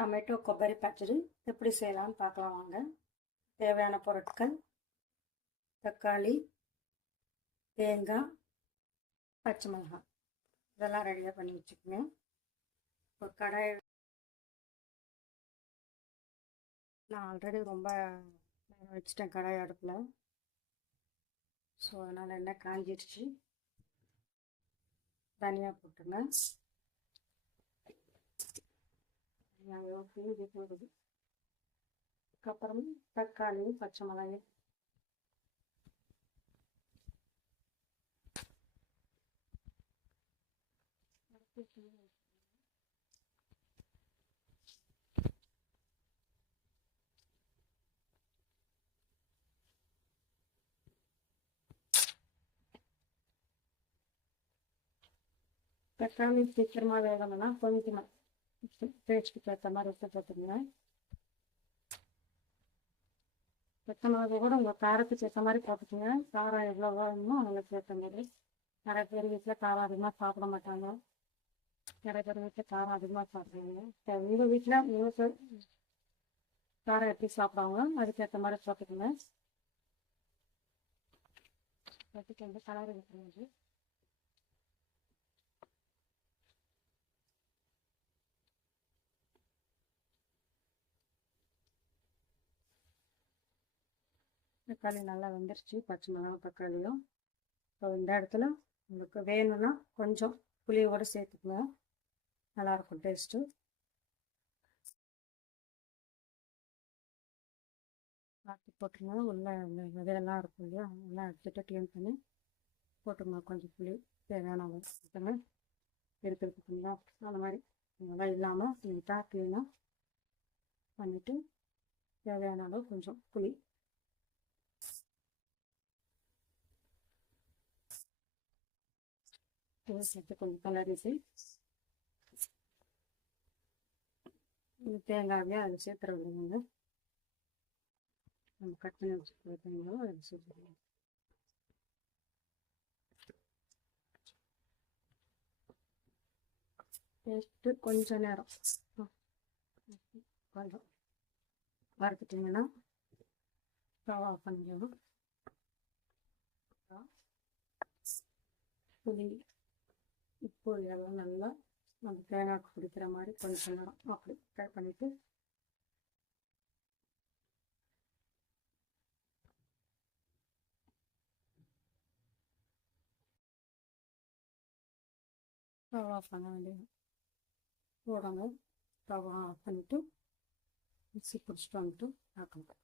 Tomato கொబ్బரி பச்சடி எப்படி செய்யலாம்னு பார்க்கலாம் வாங்க. தேவையான பொருட்கள்: தக்காளி, தேங்காய், பச்சை மிளகாய். இதெல்லாம் ரெடியாக பண்ணி வச்சுக்கோங்க. ஒரு கடாய் நான் ஆல்ரெடி ரொம்ப நேரம் வச்சுட்டேன் கடாய் அடுப்பில். ஸோ அதனால் எண்ணெய் காஞ்சிடுச்சு. தனியாக போட்டுங்க. தீஞ்சு போடுது. அதுக்கப்புறம் தக்காளி, பச்சை மிளகாய், தக்காளி சீக்கிரமாக வேகணும்னா கொஞ்சமாக டேஸ்ட்டுக்கு ஏற்ற மாதிரி உப்பு போட்டுருங்க. பச்சை மிளகாய் கூட உங்கள் காரத்துக்கு ஏற்ற மாதிரி போட்டுக்கோங்க. காரம் எவ்வளோ வேணுமோ அவங்களுக்கு ஏற்ற மாதிரி. நிறைய பேர் வீட்டில் காரம் அதிகமாக சாப்பிட மாட்டாங்க. நிறைய பேர் வீட்டில் காரம் அதிகமாக சாப்பிடுவாங்க. உங்கள் வீட்டில் உங்களுக்கு காரம் எப்படி சாப்பிடுவாங்க அதுக்கேற்ற மாதிரி போட்டுக்கோங்க. வந்து கலர் வைக்கிறது. தக்காளி நல்லா வெந்துருச்சு. பச்சை மிளகாய் தக்காளியும். இப்போ இந்த இடத்துல உங்களுக்கு வேணும்னா கொஞ்சம் புளியோடு சேர்த்துக்கோங்க. நல்லாயிருக்கும் டேஸ்ட்டு. ஆட்டி போட்டுருங்க. உள்ள விதையெல்லாம் இருக்கும் இல்லையா, அதெல்லாம் எடுத்துகிட்டு க்ளீன் பண்ணி போட்டுருங்க. கொஞ்சம் புளி தேவையான அளவு எடுத்துக்கிட்டுங்களா. அந்த மாதிரி அதெல்லாம் இல்லாமல் நீட்டாக க்ளீனாக பண்ணிவிட்டு தேவையான அளவு கொஞ்சம் புளி சேர்த்து கொஞ்சம் கலரிட்டு தேங்காயே அதில் சேர்த்துற விடுங்க. நம்ம கட் பண்ணி வச்சுருக்க தேங்காயும் அதில் சேர்த்துருவோம். டேஸ்ட்டு கொஞ்சம் நேரம் கொஞ்சம் வறுத்துட்டிங்கன்னா ஸ்டவ் ஆஃப் பண்ணிடணும். புளி உப்பு இதெல்லாம் நல்லா நம்ம தேங்காய்க்கு பிடிக்கிற மாதிரி கொஞ்சம் நேரம் அப்படி ஃப்ரை பண்ணிவிட்டு ஸ்டவ் ஆஃப் பண்ண வேண்டியது. போடுங்க. ஸ்டவ் ஆஃப் பண்ணிவிட்டு மிக்ஸி பிடிச்சிட்டு வந்துட்டு பார்க்கணும்.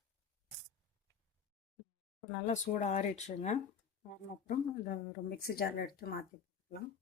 நல்லா சூடாக ஆறிடுச்சுங்க. அப்புறம் இதை ஒரு மிக்ஸி ஜாரில் எடுத்து மாற்றி போட்டுக்கலாம்.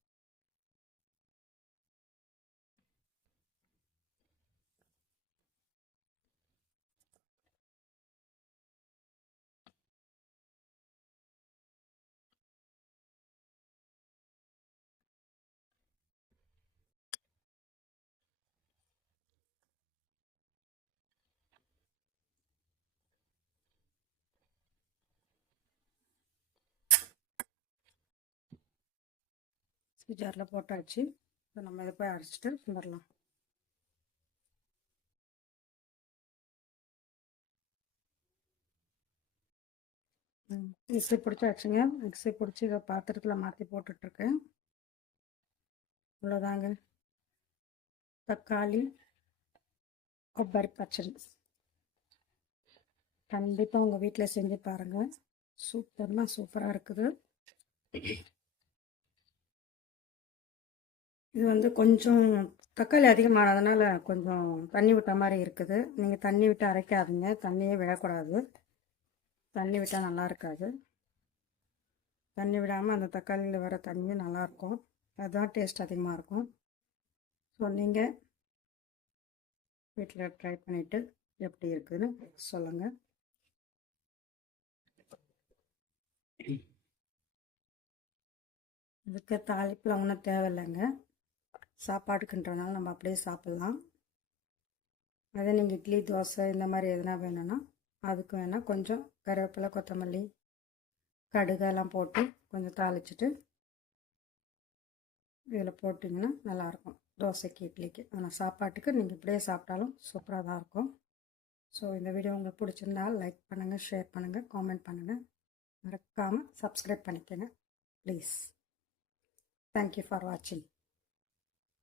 மிக்ஸி ஜாரில் போட்டாச்சு. இப்போ நம்ம இதை போய் அரைச்சிட்டு வந்துடலாம். மிக்ஸி பிடிச்சாச்சுங்க. மிக்ஸி பிடிச்சி இதை பாத்திரத்தில் மாற்றி போட்டுட்ருக்கேன். இவ்வளோதாங்க தக்காளி கொబ్బரி பச்சடி. கண்டிப்பாக உங்கள் வீட்டில் செஞ்சு பாருங்கள். சூப்பராக இருக்குது. இது வந்து கொஞ்சம் தக்காளி அதிகமானதுனால கொஞ்சம் தண்ணி விட்ட மாதிரி இருக்குது. நீங்கள் தண்ணி விட்டு அரைக்காதீங்க. தண்ணியே விடக்கூடாது. தண்ணி விட்டால் நல்லா இருக்காது. தண்ணி விடாமல் அந்த தக்காளியில் வர தண்ணியும் நல்லாயிருக்கும். அதுதான் டேஸ்ட் அதிகமாக இருக்கும். ஸோ நீங்கள் வீட்டில் ட்ரை பண்ணிவிட்டு எப்படி இருக்குதுன்னு சொல்லுங்கள். இதுக்கு தாளிப்பில் ஒன்றும் தேவையில்லைங்க. சாப்பாடுக்குன்றனால நம்ம அப்படியே சாப்பிட்லாம். அதே நீங்கள் இட்லி தோசை இந்த மாதிரி எதுனா வேணும்னா அதுக்கு வேணால் கொஞ்சம் கருவேப்பிலை கொத்தமல்லி கடுகு எல்லாம் போட்டு கொஞ்சம் தாளிச்சிட்டு இதில் போட்டிங்கன்னா நல்லாயிருக்கும். தோசைக்கு, இட்லிக்கு. ஆனால் சாப்பாட்டுக்கு நீங்கள் இப்படியே சாப்பிட்டாலும் சூப்பராக தான் இருக்கும். ஸோ இந்த வீடியோ உங்களுக்கு பிடிச்சிருந்தா லைக் பண்ணுங்கள், ஷேர் பண்ணுங்கள், காமெண்ட் பண்ணுங்கள். மறக்காமல் சப்ஸ்கிரைப் பண்ணிக்கோங்க ப்ளீஸ். தேங்க்யூ ஃபார் வாட்சிங்.